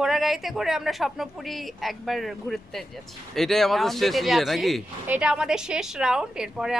ঘোড়া গাড়িতে করে আমরা স্বপ্নপুরি একবার ঘুরতে যাচ্ছি। এটাই আমাদের শেষ ইয়ে নাকি? এটা আমাদের শেষ রাউন্ড এরপরে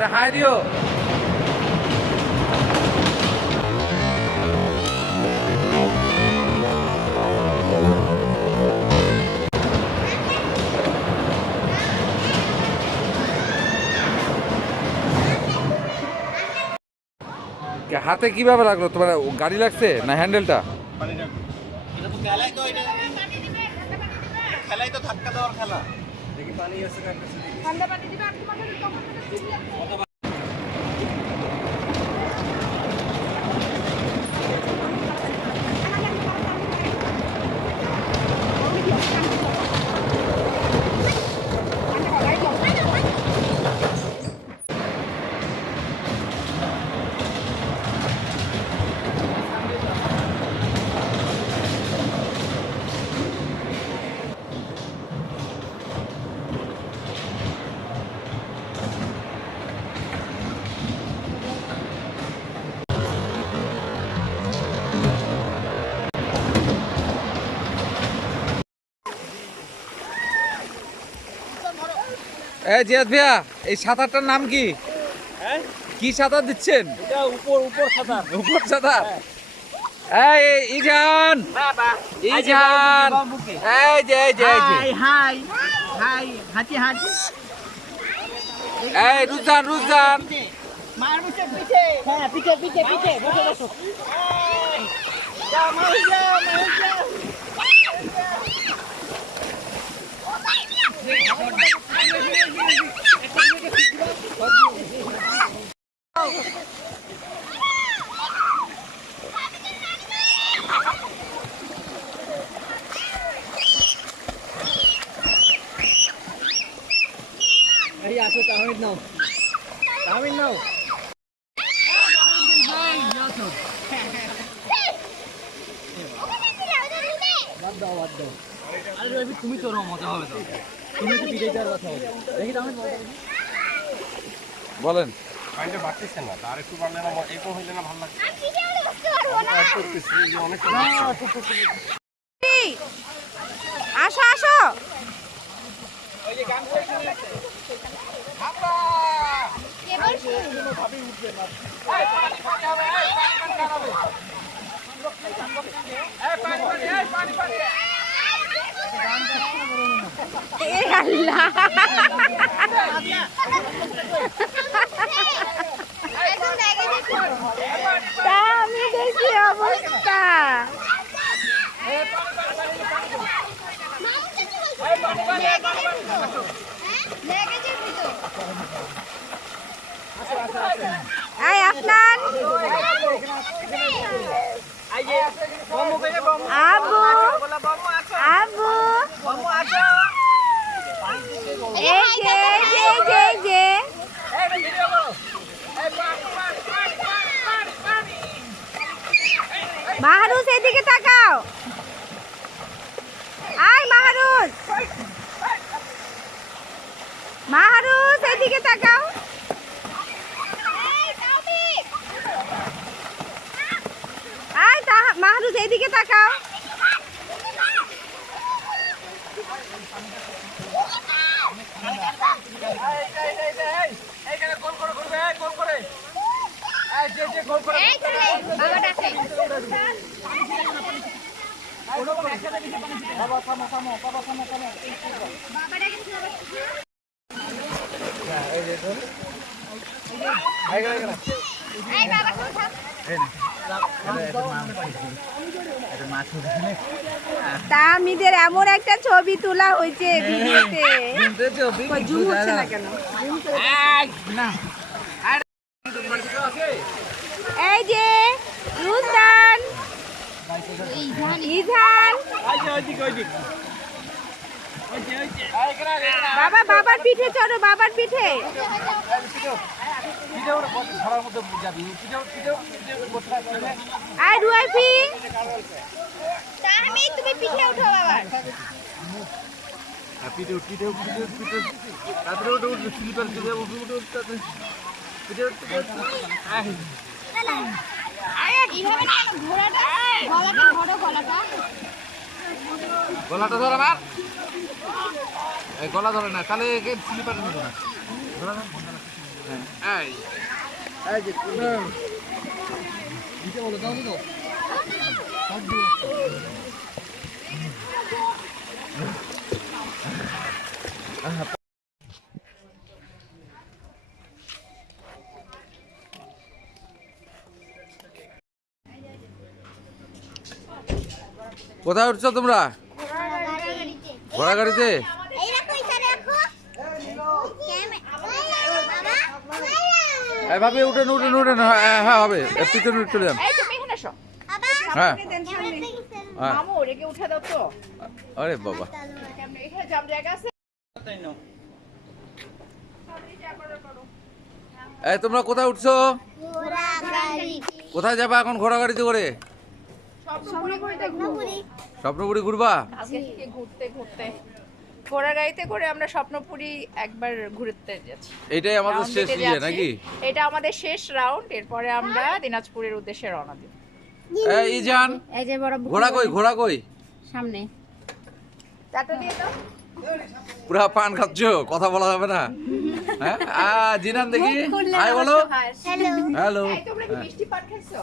এটা হাই দিও। হাতে কীভাবে লাগল? তোমার গাড়ি লাগছে না হ্যান্ডেলটা? এটা তো খেলাই পানি ধাক্কা দেওয়ার খেলা এই জিয়াদ ভাইয়া এই সাঁতারটার নাম কি? হ্যাঁ? কি সাঁতার দিচ্ছেন? উপর উপর সাঁতার। উপর সাঁতার? এই ইজান! ইজান! এই যে এই যে এই যে। হাই হাই হাতি হাতি এই রুজান রুজান। মার পিছে পিছে। হ্যাঁ পিছে পিছে পিছে। বসো বসো। এই আরে রবি তুমি তো মজা হবে তো। তুমি তো পিঠে যাওয়ার কথা বলো। দেখি তাহমিদ বলেন। কাইন্ডে বাড়তেছে না আর একটু বাড়লে না এরকম হইলে না ভালো লাগছে করতেছি এই যে অনেক আসো আসো। এ আল্লাহ আমি দেখি অবস্থা এই আপনার আবু আবু। এই যে এই যে যে এই যে মাহারুস এদিকে তাকাও আয় মাহারুস মাহারুস এদিকে তাকাও মারুজ এইদিকে তাকাও এইখানে গোল করে করবে এই গোল করে এই যে যে গোল করে এই চলে বাবা ডাকে বাবা থামো থামো বাবা থামো থামো বাবা ডাকে এইখানে এইখানে এই বাবা তুমি থাক তামিদের এমন একটা ছবি তোলা হয়েছে ভিডিওতে। জুম হচ্ছে না কেন যে রুস্তান ইধান বাবা বাবার পিঠে চড়ো বাবার পিঠে। আর রুয়াইফি তাহমি তুমি পিঠে উঠো বাবা। পিঠে পিঠে পিঠে পিঠে তারপরে ওটা উঠবে স্লিপার পিঠে উঠে উঠে উঠে তারপরে পিঠে উঠে আরে এইভাবে ঘোড়াটা গলাটা ধরো গলাটা। গলাটা ধর আমার এই গলা ধরে না তাহলে একে স্লিপার নেব না। ধর, হ্যাঁ, এই। এই যে দিতে বলো দাও তো কোথায় উঠছো তোমরা? ঘোড়া গাড়িতে এই রাখো এখানে রাখো ভাবি উঠেন উঠেন উঠেন। হ্যাঁ হ্যাঁ হবে। পিছনে চলে যান। হ্যাঁ। হ্যাঁ। উঠে দাও তো। আরে বাবা। কেমনে এখানে জাম জায়গা আছে? এই তোমরা কোথায় উঠছো? কোথায় যাবা এখন ঘোড়া গাড়িতে করে? স্বপ্নপুরি। ঘুরবা? ঘুরতে ঘুরতে। ঘোড়া গাড়িতে করে আমরা স্বপ্নপুরি একবার ঘুরতে যাচ্ছি। এইটাই আমাদের শেষ ইয়ে নাকি? এটা আমাদের শেষ রাউন্ড এরপরে আমরা দিনাজপুরের উদ্দেশ্যে রওনা দিব। এই ইজান এই যে বড় ঘোড়া কই ঘোড়া কই? সামনে। টাটা দিয়ে দাও। পুরা পান খাচ্ছ কথা বলা যাবে না। হ্যাঁ? আ, জিনান দেখি। হাই বলো। হ্যালো। এই তোমরা কি মিষ্টি পান খাইছো?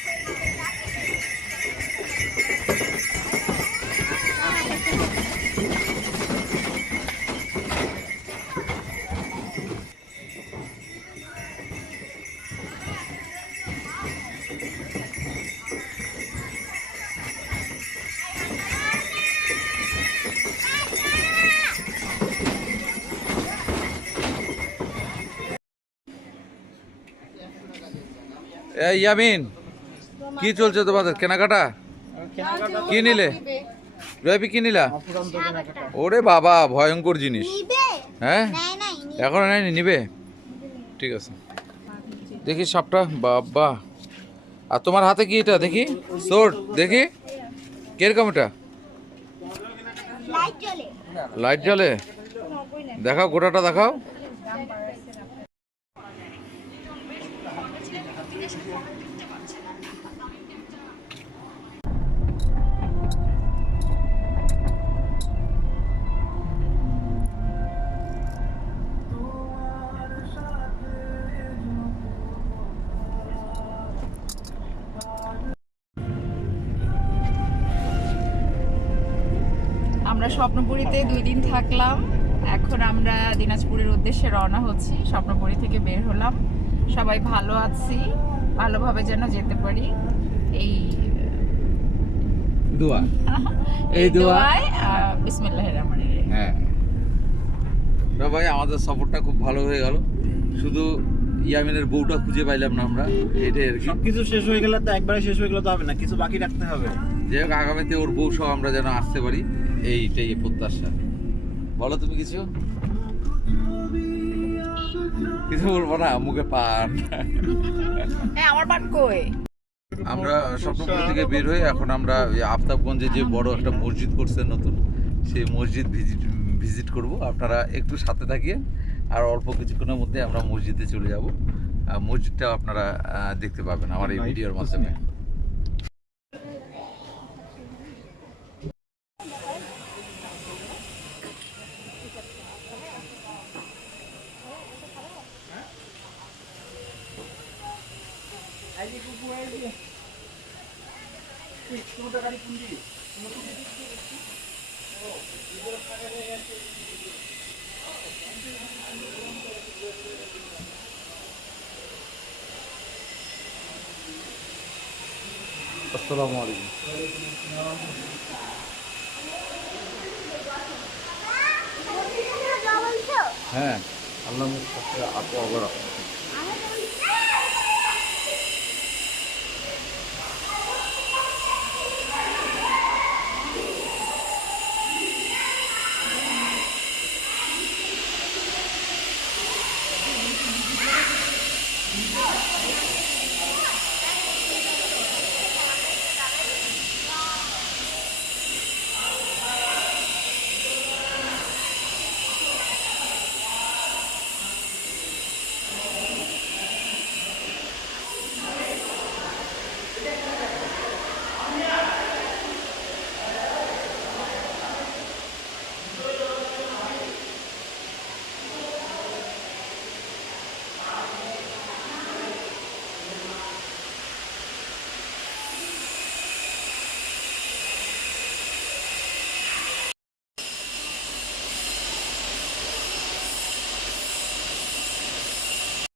ইয়ামিন কি চলছে তোমাদের? কেনাকাটা? কি নিলে? রবি কি নিলা? ওরে বাবা ভয়ঙ্কর জিনিস। হ্যাঁ? এখন নেয়নি? নিবে? ঠিক আছে। দেখি সাপটা। বাবা। আর তোমার হাতে কি এটা? দেখি। সোট দেখি। কীরকম এটা? লাইট জ্বলে? দেখাও গোটাটা দেখাও। আমরা স্বপ্নপুরীতে দুই দিন থাকলাম। এখন আমরা দিনাজপুরের উদ্দেশ্যে রওনা হচ্ছি। স্বপ্নপুরী থেকে বের হলাম। সবাই ভালো আছি ভালোভাবে যেন যেতে পারি। এই দোয়া। এই দোয়ায় বিসমিল্লাহ রহমান হ্যাঁ। ভাই আমাদের সফরটা খুব ভালো হয়ে গেল। শুধু ইয়ামিনের বউটা খুঁজে পাইলাম না আমরা। এটাই আর কি। সবকিছু শেষ হয়ে গেলে তো একবারে শেষ হয়ে গেলে তো হবে না কিছু বাকি রাখতে হবে। যাই হোক আগামীতে ওর বউ সহ আমরা যেন আসতে পারি এইটাই প্রত্যাশা। বলো তুমি কিছু? কিছু বলব না মুখে পান। হ্যাঁ আমার পান কই? আমরা স্বপ্নপুর থেকে বের হয়ে এখন আমরা ওই আফতাবগঞ্জে যে বড় একটা মসজিদ করছে নতুন সেই মসজিদ ভিজিট ভিজিট করব। আপনারা একটু সাথে থাকিয়ে আর অল্প কিছুক্ষণের মধ্যে আমরা মসজিদে চলে যাব। মসজিদটাও আপনারা দেখতে পাবেন আমার এই ভিডিওর মাধ্যমে। আসসালামু আলাইকুম। হ্যাঁ আল্লাহ আপু আবার Yeah.